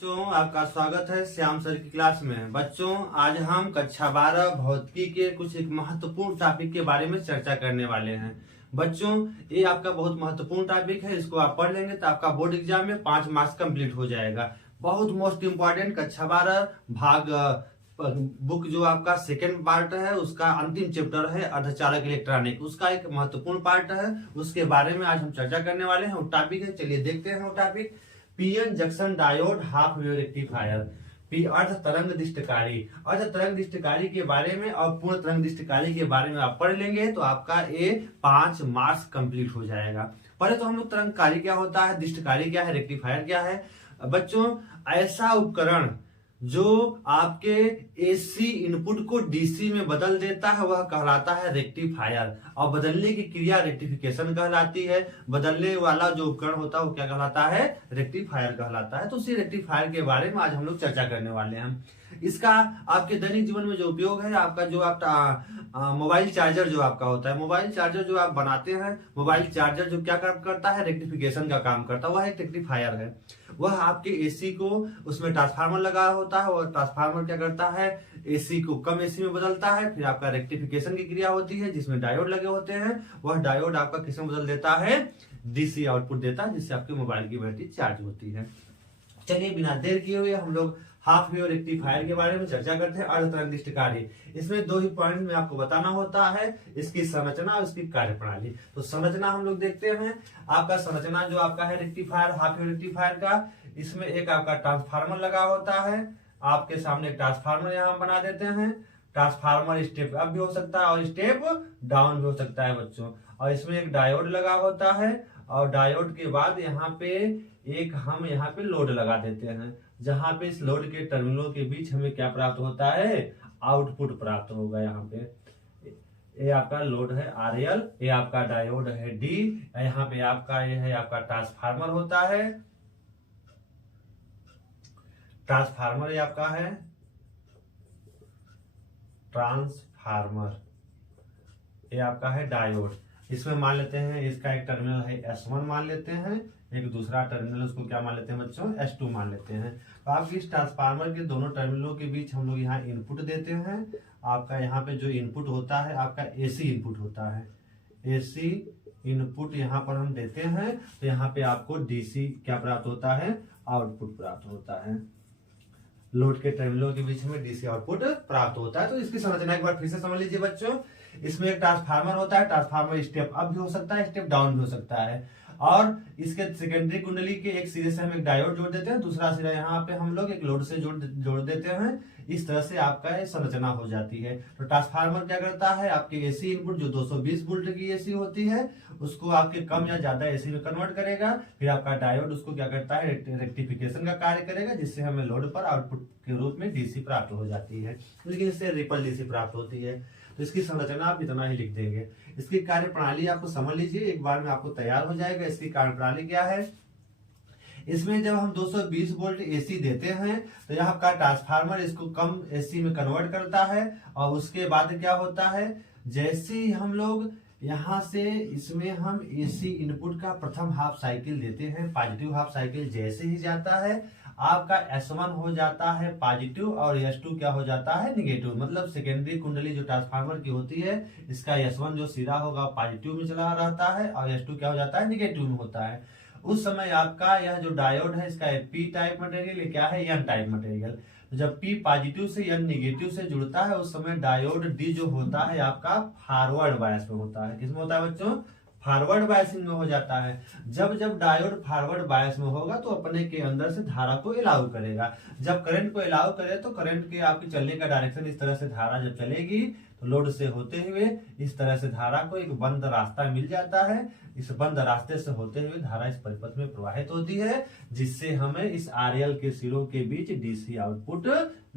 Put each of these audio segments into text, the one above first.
बच्चों, आपका स्वागत है श्याम सर की क्लास में। बच्चों, आज हम कक्षा 12 भौतिकी के कुछ एक महत्वपूर्ण टॉपिक के बारे में चर्चा करने वाले हैं। बच्चों, ये आपका बहुत महत्वपूर्ण टॉपिक है। इसको आप पढ़ लेंगे तो आपका बोर्ड एग्जाम में 5 मार्क्स कंप्लीट हो जाएगा। बहुत मोस्ट इंपॉर्टेंट कक्षा 12 भाग बुक जो आपका सेकेंड पार्ट है, उसका अंतिम चैप्टर है अर्धचालक इलेक्ट्रॉनिक। उसका एक महत्वपूर्ण पार्ट है, उसके बारे में आज हम चर्चा करने वाले हैं। वो टॉपिक है, चलिए देखते हैं वो topic. PN junction diode half wave rectifier, P अर्ध तरंग दिष्टकारी। अर्ध तरंग दिष्टकारी के बारे में और पूर्ण तरंग दिष्टकारी के बारे में आप पढ़ लेंगे तो आपका ये 5 मार्क्स कंप्लीट हो जाएगा। पहले तो हम लोग तरंगकारी क्या होता है, दिष्टकारी क्या है, रेक्टिफायर क्या है। बच्चों, ऐसा उपकरण जो आपके एसी इनपुट को डीसी में बदल देता है वह कहलाता है रेक्टिफायर, और बदलने की क्रिया रेक्टिफिकेशन कहलाती है। बदलने वाला जो उपकरण होता है वो क्या कहलाता है, रेक्टिफायर कहलाता है। तो उसी रेक्टिफायर के बारे में आज हम लोग चर्चा करने वाले हैं। इसका आपके दैनिक जीवन में जो उपयोग है, आपका जो आपका मोबाइल चार्जर जो आपका होता है, मोबाइल चार्जर जो आप बनाते हैं, मोबाइल चार्जर जो क्या काम करता है, रेक्टिफिकेशन का काम करता है, वह एक रेक्टिफायर है। वह आपके एसी को, उसमें ट्रांसफार्मर लगा होता है, और ट्रांसफार्मर क्या करता है, एसी को कम एसी में बदलता है। फिर आपका रेक्टिफिकेशन की क्रिया होती है जिसमें डायोड लगे होते हैं। वह डायोड आपका किस में बदल देता है, डीसी आउटपुट देता है, जिससे आपके मोबाइल की बैटरी चार्ज होती है। चलिए बिना देर किए हुए हम लोग हाफ वेव रेक्टिफायर के बारे में चर्चा करते हैं। अर्ध तरंग दिष्टकारी, इसमें 2 ही पॉइंट में आपको बताना होता है, इसकी संरचना और इसकी कार्यप्रणाली। तो संरचना हम लोग देखते हैं। आपका संरचना जो आपका है रेक्टिफायर, हाफ वेव रेक्टिफायर का, इसमें एक आपका ट्रांसफार्मर लगा होता है। आपके सामने एक ट्रांसफार्मर यहाँ बना देते हैं। ट्रांसफार्मर स्टेप अप भी हो सकता है और स्टेप डाउन भी हो सकता है बच्चों। और इसमें एक डायोड लगा होता है, और डायोड के बाद यहाँ पे एक हम यहाँ पे लोड लगा देते हैं, जहां पे इस लोड के टर्मिनलों के बीच हमें क्या प्राप्त होता है, आउटपुट प्राप्त होगा। यहाँ पे ये आपका लोड है RL, ये आपका डायोड है D, यहाँ पे आपका ये है आपका ट्रांसफार्मर होता है। ट्रांसफार्मर ये आपका है ट्रांसफार्मर, ये आपका है डायोड। इसमें मान लेते हैं इसका एक टर्मिनल है S1 मान लेते हैं, एक दूसरा टर्मिनल उसको क्या मान लेते हैं बच्चों, S2 मान लेते हैं। तो आपके इस ट्रांसफार्मर के दोनों टर्मिनलों के बीच हम लोग यहाँ इनपुट देते हैं। आपका यहाँ पे जो इनपुट होता है आपका AC इनपुट होता है। AC इनपुट यहाँ पर हम देते हैं तो यहाँ पे आपको DC क्या प्राप्त होता है, आउटपुट प्राप्त होता है। लोड के टर्मिनलों के बीच में DC आउटपुट प्राप्त होता है। तो इसकी संरचना एक बार फिर से समझ लीजिए बच्चों। इसमें एक ट्रांसफार्मर होता है, ट्रांसफार्मर स्टेप अप भी हो सकता है, स्टेप डाउन भी हो सकता है। और इसके सेकेंडरी कुंडली के एक सिरे से हम एक डायोड जोड़ देते हैं, दूसरा सिरा यहाँ पे हम लोग एक लोड से जोड़ देते हैं। इस तरह से आपका ये संरचना हो जाती है। तो ट्रांसफार्मर क्या करता है, आपके एसी इनपुट जो 220 वोल्ट की एसी होती है उसको आपके कम या ज्यादा एसी में कन्वर्ट करेगा। फिर आपका डायोड उसको क्या करता है, रेक्टिफिकेशन का कार्य करेगा, जिससे हमें लोड पर आउटपुट के रूप में डीसी प्राप्त हो जाती है, लेकिन इससे रिपल डीसी प्राप्त होती है। तो इसकी संरचना आप इतना ही लिख देंगे। इसकी कार्य प्रणाली आपको समझ लीजिए, एक बार में आपको तैयार हो जाएगा। इसकी कार्य प्रणाली क्या है, इसमें जब हम 220 वोल्ट एसी देते हैं तो यहाँ का ट्रांसफार्मर इसको कम एसी में कन्वर्ट करता है। और उसके बाद क्या होता है, जैसे ही हम लोग यहाँ से इसमें हम एसी इनपुट का प्रथम हाफ साइकिल देते हैं, पॉजिटिव हाफ साइकिल जैसे ही जाता है आपका S1 हो जाता है पॉजिटिव और S2 क्या हो जाता है, निगेटिव। मतलब सेकेंडरी कुंडली जो ट्रांसफार्मर की होती है, इसका S1 जो सिरा होगा पॉजिटिव में चला रहता है और S2 क्या हो जाता है, निगेटिव में होता है। उस समय आपका यह जो डायोड है इसका P टाइप मटेरियल क्या है, N टाइप मटेरियल। तो जब P पॉजिटिव से N निगेटिव से जुड़ता है उस समय डायोड D जो होता है आपका फॉरवर्ड बायस में होता है। किसमें होता है बच्चों, फॉरवर्ड बायसिंग में हो जाता है। जब जब डायोड फॉरवर्ड बायस में होगा तो अपने के अंदर से धारा को अलाउ करेगा। जब करंट को अलाउ करे तो करंट के आपके चलने का डायरेक्शन इस तरह से, धारा जब चलेगी तो लोड से होते हुए इस तरह से धारा को एक बंद रास्ता मिल जाता है। इस बंद रास्ते से होते हुए धारा इस परिपथ में प्रवाहित होती है, जिससे हमें इस RL के सिरों के बीच DC आउटपुट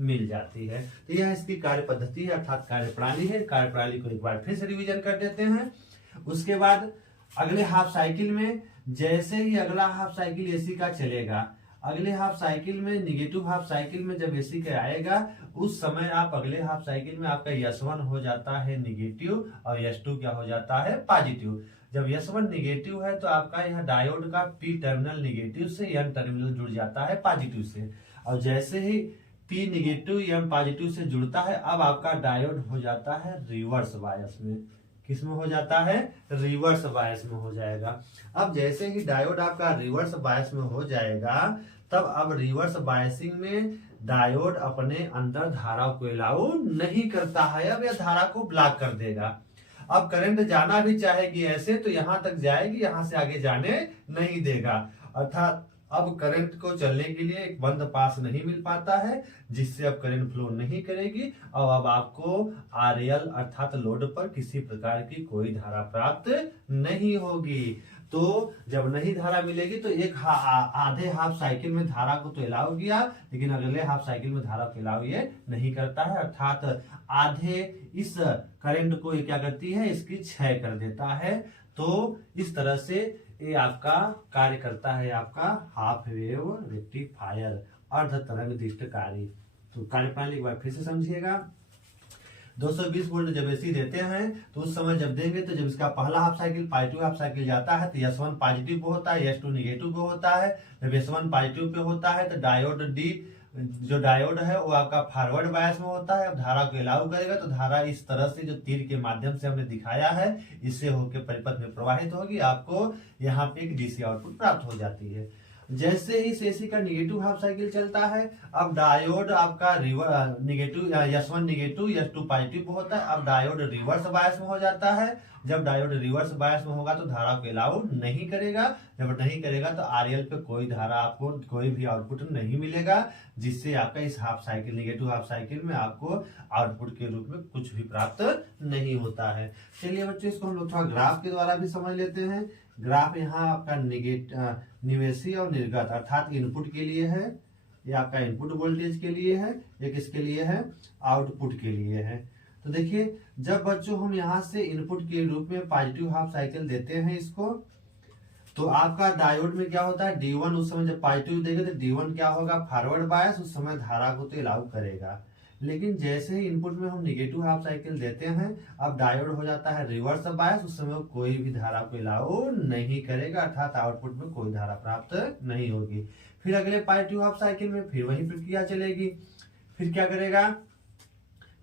मिल जाती है। तो यह इसकी कार्य पद्धति है, अर्थात कार्य प्रणाली है। कार्य प्रणाली को एक बार फिर से रिवीजन कर देते हैं। उसके बाद अगले हाफ साइकिल में, जैसे ही अगला हाफ साइकिल एसी का चलेगा, अगले हाफ साइकिल में, निगेटिव हाफ साइकिल में जब एसी का आएगा उस समय आप अगले हाफ साइकिल में आपका S1 हो जाता है निगेटिव और S2 क्या हो जाता है, पॉजिटिव। जब S1 निगेटिव है तो आपका यह डायोड का P टर्मिनल निगेटिव से N टर्मिनल जुड़ जाता है पॉजिटिव से। और जैसे ही P निगेटिव M पॉजिटिव से जुड़ता है, अब आपका डायोड हो जाता है रिवर्स बायस में। किस में हो जाता है? रिवर्स बायस में हो जाएगा। अब जैसे ही डायोड आपका रिवर्स बायस में हो जाएगा, तब अब रिवर्स बायसिंग में डायोड अपने अंदर धारा को अलाउ नहीं करता है, अब यह धारा को ब्लॉक कर देगा। अब करंट जाना भी चाहेगी ऐसे तो यहां तक जाएगी, यहां से आगे जाने नहीं देगा। अर्थात अब करंट को चलने के लिए एक बंद पास नहीं मिल पाता है, जिससे अब करंट फ्लो नहीं करेगी और अब आपको आरएल अर्थात लोड पर किसी प्रकार की कोई धारा प्राप्त नहीं होगी। तो जब नहीं धारा मिलेगी तो एक आधे हाफ साइकिल में धारा को तो अलाउ किया, लेकिन अगले हाफ साइकिल में धारा को अलाउ ये नहीं करता है। अर्थात आधे इस करंट को ये क्या करती है? इसकी क्षय कर देता है। तो इस तरह से ये आपका कार्य करता है, आपका हाफ वेव रेक्टिफायर, अर्ध तरंग दिष्टकारी। तो कार्यप्रणाली एक बार फिर से समझिएगा। 220 वोल्ट जब एसी देते हैं तो उस समय जब देंगे तो जब इसका पहला half cycle positive half cycle जाता है तो S1 पॉजिटिव पे होता है, S2 निगेटिव पे होता है। जब S1 पॉजिटिव पे होता है तो डायोड डी जो डायोड है वो आपका फॉरवर्ड बायस में होता है। अब धारा को अलाउ करेगा तो धारा इस तरह से जो तीर के माध्यम से हमने दिखाया है इससे होकर परिपथ में प्रवाहित होगी, आपको यहाँ पे एक डीसी आउटपुट प्राप्त हो जाती है। जैसे ही एसी का निगेटिव हाफ साइकिल चलता है, अब डायोड आपका negative S1 negative S2 positive होता है। अब डायोड रिवर्स बायस में हो जाता है। जब डायोड रिवर्स बायस में होगा तो धारा को अलाउ नहीं करेगा। जब नहीं करेगा तो आरएल पे कोई धारा आपको कोई भी आउटपुट नहीं मिलेगा, जिससे आपका इस half cycle negative half cycle में आपको आउटपुट के रूप में कुछ भी प्राप्त नहीं होता है। चलिए बच्चों, इसको हम लोग थोड़ा ग्राफ के द्वारा भी समझ लेते हैं। ग्राफ यहाँ आपका निवेशी और निर्गत अर्थात इनपुट के लिए है, ये आपका इनपुट वोल्टेज के लिए है, एक इसके लिए है आउटपुट के लिए है। तो देखिए, जब बच्चों हम यहाँ से इनपुट के रूप में पॉजिटिव हाफ साइकिल देते हैं इसको, तो आपका डायोड में क्या होता है? D1 उस समय जब पॉजिटिव देगा तो D1 क्या होगा? फॉरवर्ड बायस, उस समय धारा को तो अलाउ करेगा। लेकिन जैसे ही इनपुट में हम निगेटिव हाफ साइकिल देते हैं, अब डायोड हो जाता है रिवर्स बायस, उस समय कोई भी धारा को अलाउ नहीं करेगा, अर्थात आउटपुट में कोई धारा प्राप्त नहीं होगी। फिर अगले पॉजिटिव हाफ साइकिल में फिर वही प्रक्रिया चलेगी। फिर क्या करेगा?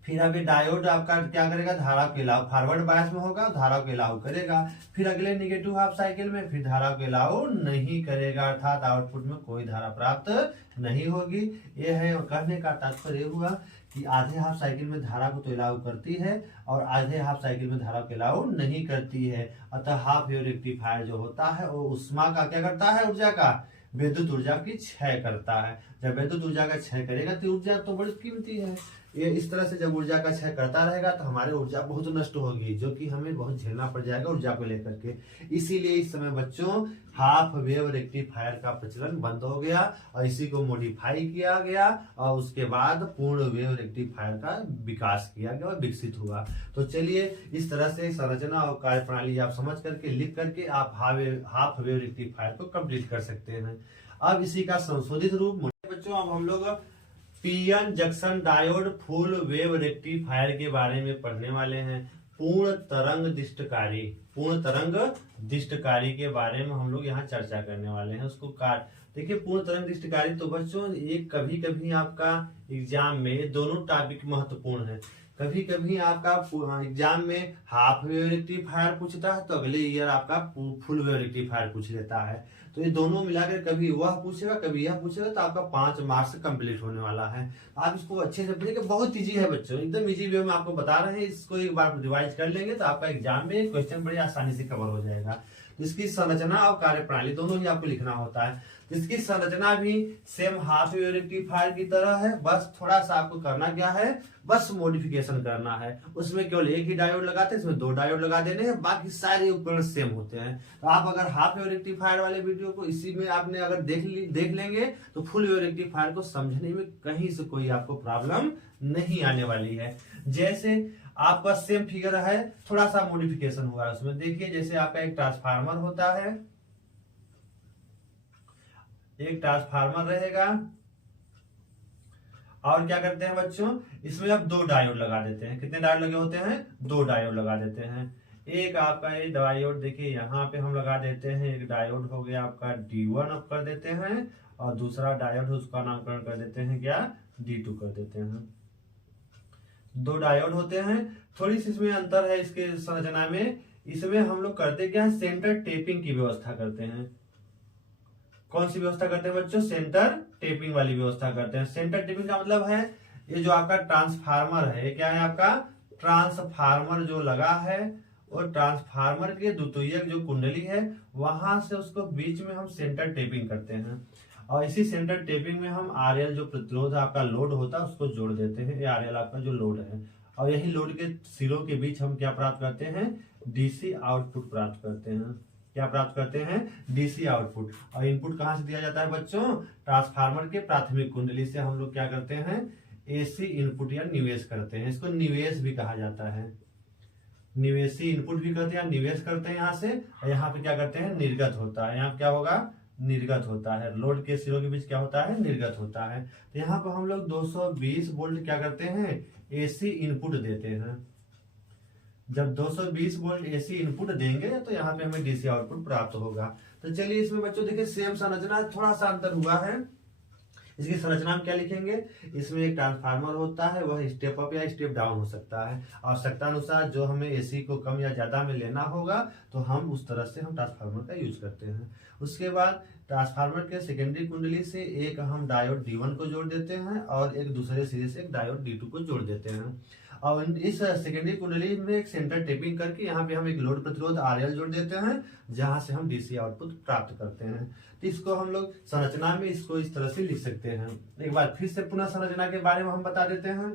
फिर अभी डायोड आपका क्या करेगा? धारा को अलाउ फॉरवर्ड बायस में होगा, धारा को अलाउ करेगा। फिर अगले निगेटिव हाफ साइकिल में फिर धारा को अलाउ नहीं करेगा, अर्थात आउटपुट में कोई धारा प्राप्त नहीं होगी। ये है, और कहने का तात्पर्य हुआ कि आधे हाफ साइकिल में धारा को तो अलाउ करती है और आधे हाफ साइकिल में धारा को अलाउ नहीं करती है। अतः हाफ वेव रेक्टिफायर जो होता है वो उष्मा का क्या करता है? ऊर्जा का, विद्युत ऊर्जा की क्षय करता है। जब विद्युत ऊर्जा का क्षय करेगा तो ऊर्जा तो बड़ी कीमती है। ये इस तरह से जब ऊर्जा का क्षय करता रहेगा तो हमारे ऊर्जा बहुत नष्ट होगी, जो कि हमें बहुत झेलना पड़ जाएगा ऊर्जा को लेकर के। इसीलिए इस समय बच्चों हाफ वेव रेक्टिफायर का प्रचलन बंद हो गया और इसी को मॉडिफाई किया गया और उसके बाद पूर्ण वेव रेक्टिफायर का विकास किया गया और विकसित हुआ। तो चलिए, इस तरह से संरचना और कार्यप्रणाली आप समझ करके लिख करके आप हाफ वेव रेक्टिफायर को कंप्लीट कर सकते हैं। अब इसी का संशोधित रूप बच्चों, अब हम लोग PN junction diode full wave rectifier के बारे में पढ़ने वाले हैं। पूर्ण तरंग दिष्टकारी के बारे में हम लोग यहाँ चर्चा करने वाले हैं। उसको देखिए, पूर्ण तरंग दिष्टकारी तो बच्चों एक कभी कभी आपका एग्जाम में दोनों टॉपिक महत्वपूर्ण है। कभी कभी आपका एग्जाम में हाफ वेव रेक्टिफायर पूछता है तो अगले ईयर आपका फुल वेव रेक्टिफायर पूछ लेता है। तो ये दोनों मिलाकर कभी वह पूछेगा कभी यह पूछेगा, तो आपका 5 मार्क्स कंप्लीट होने वाला है। आप इसको अच्छे से पढ़िएगा, बहुत इजी है बच्चों, एकदम इजी वे में आपको बता रहे हैं। इसको एक बार रिवाइज कर लेंगे तो आपका एग्जाम में क्वेश्चन बड़ी आसानी से कवर हो जाएगा। तो इसकी संरचना और कार्यप्रणाली दोनों ही आपको लिखना होता है। तो इसकी संरचना भी सेम हाफ वेव रेक्टिफायर की तरह है, बस थोड़ा सा आपको करना क्या है? बस मॉडिफिकेशन करना है। उसमें केवल एक ही डायोड लगाते हैं, इसमें 2 डायोड लगा देने हैं, बाकी सारे उपकरण सेम होते हैं। तो आप अगर हाफ वेव रेक्टिफायर वाले वीडियो को इसी में आपने अगर देख लेंगे तो फुल वेव रेक्टिफायर को समझने में कहीं से कोई आपको प्रॉब्लम नहीं आने वाली है। जैसे आपका सेम फिगर है, थोड़ा सा मॉडिफिकेशन हुआ है उसमें। देखिए, जैसे आपका एक ट्रांसफार्मर होता है, एक ट्रांसफार्मर रहेगा और क्या करते हैं बच्चों, इसमें अब 2 डायोड लगा देते हैं। कितने डायोड लगे होते हैं? 2 डायोड लगा देते हैं। एक आपका ये डायोड देखिए यहाँ पे हम लगा देते हैं, एक डायोड हो गया आपका D1 अब कर देते हैं, और दूसरा डायोड उसका नामकरण कर देते हैं क्या, D2 कर देते हैं। दो डायोड होते हैं, थोड़ी सी इसमें अंतर है इसके संरचना में। इसमें हम लोग करते क्या है, सेंटर टेपिंग की व्यवस्था करते हैं। कौन सी व्यवस्था करते हैं बच्चों, सेंटर टेपिंग वाली व्यवस्था करते हैं। सेंटर टेपिंग का मतलब है ये जो आपका ट्रांसफार्मर है, ये क्या है आपका ट्रांसफार्मर जो लगा है, और ट्रांसफार्मर के द्वितीयक जो कुंडली है वहां से उसको बीच में हम सेंटर टेपिंग करते हैं, और इसी सेंटर टेपिंग में हम आरएल जो प्रतिरोध आपका लोड होता है उसको जोड़ देते हैं। ये आरएल आपका जो लोड है, और यही लोड के सिरों के बीच हम क्या प्राप्त करते हैं, डीसी आउटपुट प्राप्त करते हैं। क्या प्राप्त करते हैं, डीसी आउटपुट। और इनपुट कहां से दिया जाता है बच्चों, ट्रांसफार्मर के प्राथमिक कुंडली से हम लोग क्या करते हैं, एसी इनपुट या निवेश करते हैं। इसको निवेश भी कहा जाता है, निवेशी इनपुट भी करते हैं, निवेश करते हैं यहाँ से। यहाँ पे क्या करते हैं, निर्गत होता है। यहाँ क्या होगा, निर्गत होता है। लोड के सिरों के बीच क्या होता है, निर्गत होता है। तो यहाँ पर हम लोग 220 वोल्ट क्या करते हैं, एसी इनपुट देते हैं। जब 220 वोल्ट एसी इनपुट देंगे तो यहाँ पे हमें डीसी आउटपुट प्राप्त होगा। तो चलिए इसमें बच्चों देखिए सेम संरचना, थोड़ा सा अंतर हुआ है। इसकी संरचना में क्या लिखेंगे, इसमें एक ट्रांसफार्मर होता है, वह स्टेप अप या स्टेप डाउन हो सकता है। आवश्यकता अनुसार जो हमें एसी को कम या ज्यादा में लेना होगा तो हम उस तरह से हम ट्रांसफार्मर का यूज करते हैं। उसके बाद ट्रांसफार्मर के सेकेंडरी कुंडली से एक हम डायोड D1 को जोड़ देते हैं, और एक दूसरे सिरे से एक डायोड D2 को जोड़ देते हैं। और इस सेकेंडरी कुंडली में एक सेंटर टेपिंग करके यहाँ पे हम एक लोड प्रतिरोध RL जोड़ देते हैं, जहां से हम डीसी आउटपुट प्राप्त करते हैं। तो इसको हम लोग संरचना में इसको इस तरह से लिख सकते हैं। एक बार फिर से पुनः संरचना के बारे में हम बता देते हैं।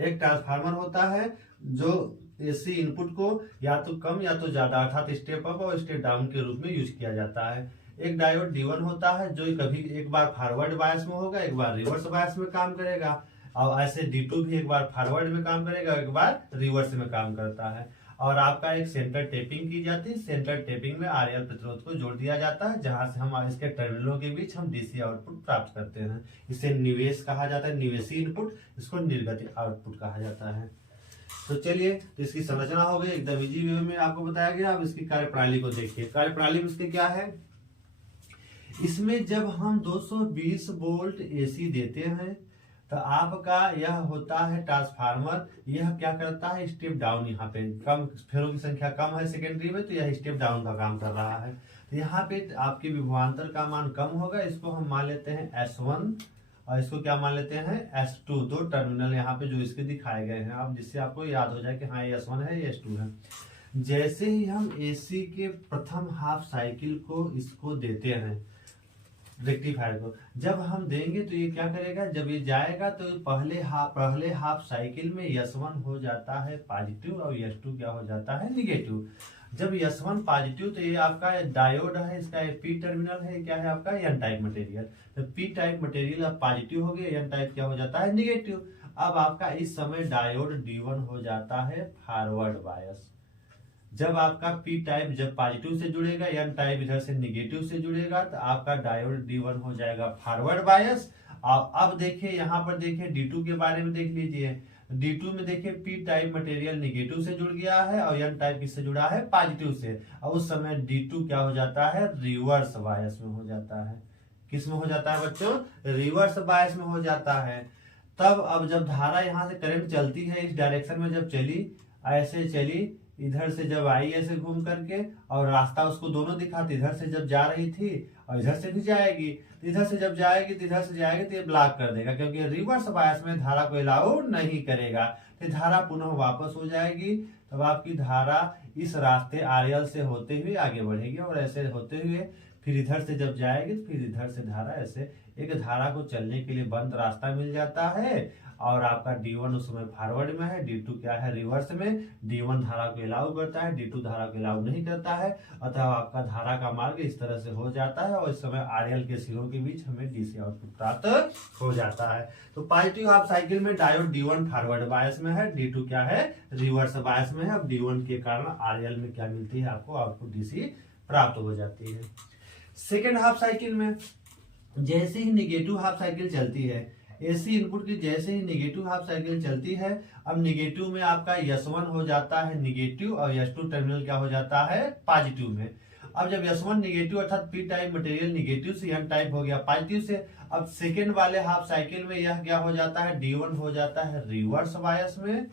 एक ट्रांसफार्मर होता है जो एसी इनपुट को या तो कम या तो ज्यादा अर्थात स्टेप अप और स्टेप डाउन के रूप में यूज किया जाता है। एक डायोड D1 होता है जो कभी एक बार फॉरवर्ड बायस में होगा, एक बार रिवर्स बायस में काम करेगा, और ऐसे D2 भी एक बार फॉरवर्ड में काम करेगा, एक बार रिवर्स में काम करता है। और आपका एक सेंटर टेपिंग की जाती है। सेंटर टेपिंग में आरएल प्रतिरोध को जोड़ दिया जाता है, जहां से हम इसके टर्मिनलों के बीच हम डीसी आउटपुट प्राप्त करते हैं। इसे निवेश कहा जाता है, निवेशी इनपुट। इसको निर्गत आउटपुट कहा जाता है। तो चलिए, तो इसकी संरचना हो गई, एकदम इजी वे में आपको बताया गया। अब इसकी कार्यप्रणाली को देखिए। कार्यप्रणाली में इसके क्या है, इसमें जब हम 220 वोल्ट एसी देते हैं तो आपका यह होता है ट्रांसफार्मर, यह क्या करता है, स्टेप डाउन। यहाँ पे कम फेरों की संख्या कम है सेकेंडरी में, तो यह स्टेप डाउन का काम कर रहा है। तो यहाँ पे आपके विभवांतर का मान कम होगा। इसको हम मान लेते हैं S1, और इसको क्या मान लेते हैं, S2। दो टर्मिनल यहाँ पे जो इसके दिखाए गए हैं, आप जिससे आपको याद हो जाए कि हाँ ये S1 है, ये S2 है। जैसे ही हम एसी के प्रथम हाफ साइकिल को इसको देते हैं, रेक्टिफायर को जब हम देंगे तो ये क्या करेगा, जब ये जाएगा तो पहले हाफ साइकिल में S1 हो जाता है पॉजिटिव, और S2 क्या हो जाता है, निगेटिव। जब S1 पॉजिटिव तो ये आपका डायोड है, इसका पी टर्मिनल है, क्या है आपका एन टाइप मटेरियल। तो पी टाइप मटेरियल अब पॉजिटिव हो गया, एन टाइप क्या हो जाता है, निगेटिव। अब आपका इस समय डायोड D1 हो जाता है फॉरवर्ड बायस। जब आपका पी टाइप जब पॉजिटिव से जुड़ेगा, एन टाइप इधर से निगेटिव से जुड़ेगा, तो आपका डायोड D1 हो जाएगा फॉरवर्ड बायस। अब देखिए यहाँ पर देखिए D2 के बारे में देख लीजिए। D2 में देखिए पी टाइप मटेरियल निगेटिव से जुड़ गया है, और एन टाइप किससे जुड़ा है, पॉजिटिव से। और उस समय D2 क्या हो जाता है, रिवर्स बायस में हो जाता है। किस में हो जाता है बच्चों, रिवर्स बायस में हो जाता है। तब अब जब धारा यहाँ से करंट चलती है इस डायरेक्शन में, जब चली ऐसे चली, इधर से जब आई ऐसे घूम करके, और रास्ता उसको दोनों दिखा, तो इधर से जब जा रही थी और इधर से भी जाएगी, तो इधर से जब जाएगी तो इधर से जाएगी तो ये ब्लॉक कर देगा, क्योंकि रिवर्स बायस में धारा को अलाउ नहीं करेगा। तो धारा पुनः वापस हो जाएगी। तब आपकी धारा इस रास्ते आरएल से होते हुए आगे बढ़ेगी, और ऐसे होते हुए फिर इधर से जब जाएगी तो फिर इधर से धारा ऐसे एक धारा को चलने के लिए बंद रास्ता मिल जाता है। और आपका D1 उस समय फॉरवर्ड में है, D2 क्या है, रिवर्स में। D1 धारा को अलाउ करता है, D2 धारा को अलाउ नहीं करता है। अतः आपका धारा का मार्ग इस तरह से हो जाता है, और इस समय आरएल के सिरों के बीच हमें डीसी आउटपुट प्राप्त हो जाता है। तो पॉजिटिव हाफ साइकिल में डायोड D1 फॉरवर्ड बायस में है, D2 क्या है, रिवर्स बायस में है। अब D1 के कारण आरएल में क्या मिलती है आपको, आउटपुट डीसी प्राप्त हो जाती है। सेकेंड हाफ साइकिल में जैसे ही निगेटिव हाफ साइकिल चलती है, एसी इनपुट की जैसे ही नेगेटिव हाफ साइकिल चलती है, अब नेगेटिव में आपका S1 हो जाता है नेगेटिव और S2 टर्मिनल क्या हो जाता है पॉजिटिव में। अब जब S1 नेगेटिव अर्थात पी टाइप मटेरियल नेगेटिव से N टाइप हो गया पॉजिटिव से, अब सेकेंड वाले हाफ साइकिल में यह क्या हो जाता है D1 हो जाता है रिवर्स बायस में,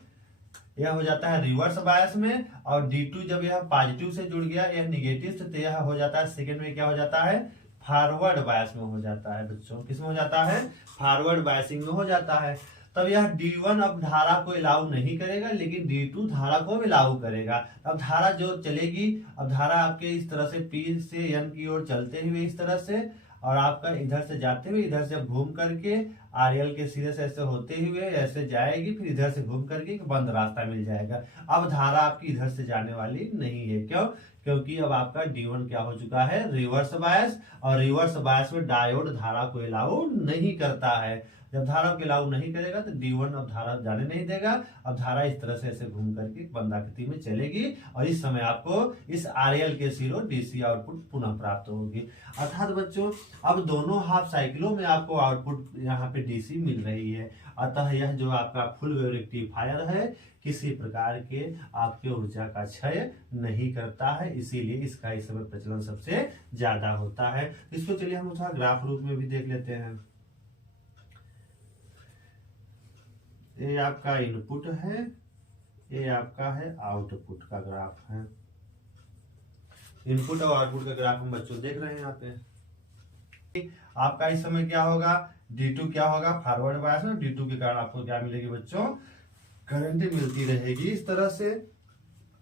यह हो जाता है रिवर्स बायस में, और D2 जब यह पॉजिटिव से जुड़ गया यह नेगेटिव से, तो यह हो जाता है सेकेंड में क्या हो जाता है फॉरवर्ड बायस में हो जाता है बच्चों। किस में हो जाता है फॉरवर्ड बायसिंग में हो जाता है। तब यह D1 अब धारा को अलाउ नहीं करेगा लेकिन D2 धारा को भी अलाउ करेगा। अब धारा जो चलेगी, अब धारा आपके इस तरह से P से N की ओर चलते हुए इस तरह से, और आपका इधर से जाते हुए इधर से घूम करके RL के सिरे से ऐसे होते हुए ऐसे जाएगी, फिर इधर से घूम करके एक बंद रास्ता मिल जाएगा। अब धारा आपकी इधर से जाने वाली नहीं है। क्यों? क्योंकि अब आपका D1 क्या हो चुका है रिवर्स बायस, और रिवर्स बायस में डायोड धारा को अलाउ नहीं करता है। जब धारा को अलाउ नहीं करेगा तो D1 अब धारा जाने नहीं देगा। अब धारा इस तरह से ऐसे घूम करके बंद आकृति में चलेगी, और इस समय आपको इस RL के सिरों DC आउटपुट पुनः प्राप्त होगी। अर्थात बच्चों अब दोनों हाफ साइकिलों में आपको आउटपुट यहाँ पे DC मिल रही है। अतः यह जो आपका फुल वेव रेक्टिफायर है किसी प्रकार के आपके ऊर्जा का क्षय नहीं करता है, इसीलिए इसका इस समय प्रचलन सबसे ज्यादा होता है। इसको चलिए हम थोड़ा ग्राफ रूप में भी देख लेते हैं। ये आपका इनपुट है, ये आपका है आउटपुट का ग्राफ है। इनपुट और आउटपुट का ग्राफ हम बच्चों देख रहे हैं यहाँ पे। आपका इस समय क्या होगा D2 क्या होगा फॉरवर्ड बायस में, D2 के कारण आपको क्या मिलेगी बच्चों करंट मिलती रहेगी। इस तरह से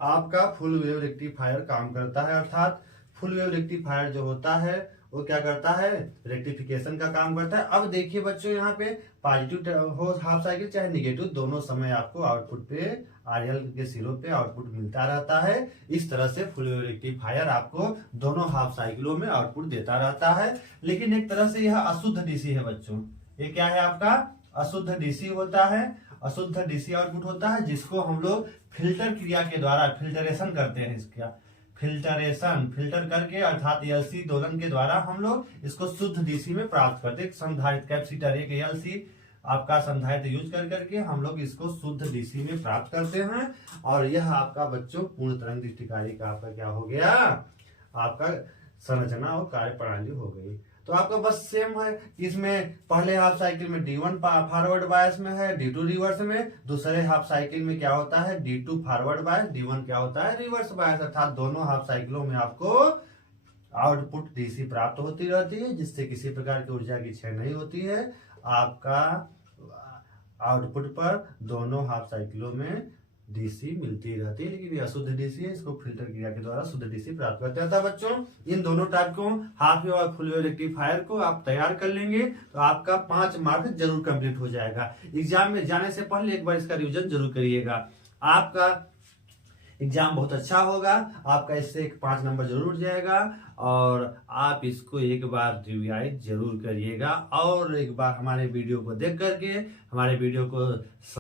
आपका फुल वेव रेक्टिफायर काम करता है। अर्थात फुल वेव रेक्टिफायर जो होता है वो क्या करता है रेक्टिफिकेशन का काम करता है। अब देखिए बच्चों यहाँ पे पॉजिटिव हो हाफ साइकिल चाहे निगेटिव, दोनों समय आपको आउटपुट पे RL के सिरों पे आउटपुट मिलता रहता है। इस तरह से फुल वेव रेक्टिफायर आपको दोनों हाफ साइकिलों में आउटपुट देता रहता है। लेकिन एक तरह से यह अशुद्ध DC है बच्चों। ये क्या है आपका अशुद्ध DC होता है, अशुद्ध DC आउटपुट होता है, जिसको हम लोग फिल्टर क्रिया के द्वारा फिल्टरेशन करते हैं। इसका फिल्टर करके अर्थात LC दोलन के द्वारा हम लोग इसको शुद्ध DC में प्राप्त करते हैं। संधारित्र कैपेसिटर एक LC आपका संधारित्र यूज करके हम लोग इसको शुद्ध DC में प्राप्त करते हैं। और यह आपका बच्चों पूर्ण तरंग दृष्टिकारी का आपका क्या हो गया आपका संरचना और कार्य प्रणाली हो गई। तो आपका बस सेम है, इसमें पहले हाफ साइकिल में D1 फॉरवर्ड बायस में है, D2 रिवर्स में, दूसरे हाफ साइकिल में क्या होता है D2 फॉरवर्ड बायस, D1 क्या होता है रिवर्स बायस। अर्थात दोनों हाफ साइकिलों में आपको आउटपुट DC प्राप्त होती रहती है, जिससे किसी प्रकार की ऊर्जा की क्षय नहीं होती है। आपका आउटपुट पर दोनों हाफ साइकिलों में DC मिलती रहती है, लेकिन ये अशुद्ध DC है, इसको फिल्टर क्रिया के द्वारा शुद्ध DC प्राप्त करते हैं। बच्चों इन दोनों टाइप को हाफ वेव और फुल वेव रेक्टिफायर को आप तैयार कर लेंगे तो आपका 5 मार्क जरूर कंप्लीट हो जाएगा। एग्जाम में जाने से पहले एक बार इसका रिवीजन जरूर करिएगा, आपका एग्जाम बहुत अच्छा होगा, आपका इससे 5 नंबर जरूर जाएगा। और आप इसको एक बार रिवाइज जरूर करिएगा, और एक बार हमारे वीडियो को देख करके हमारे वीडियो को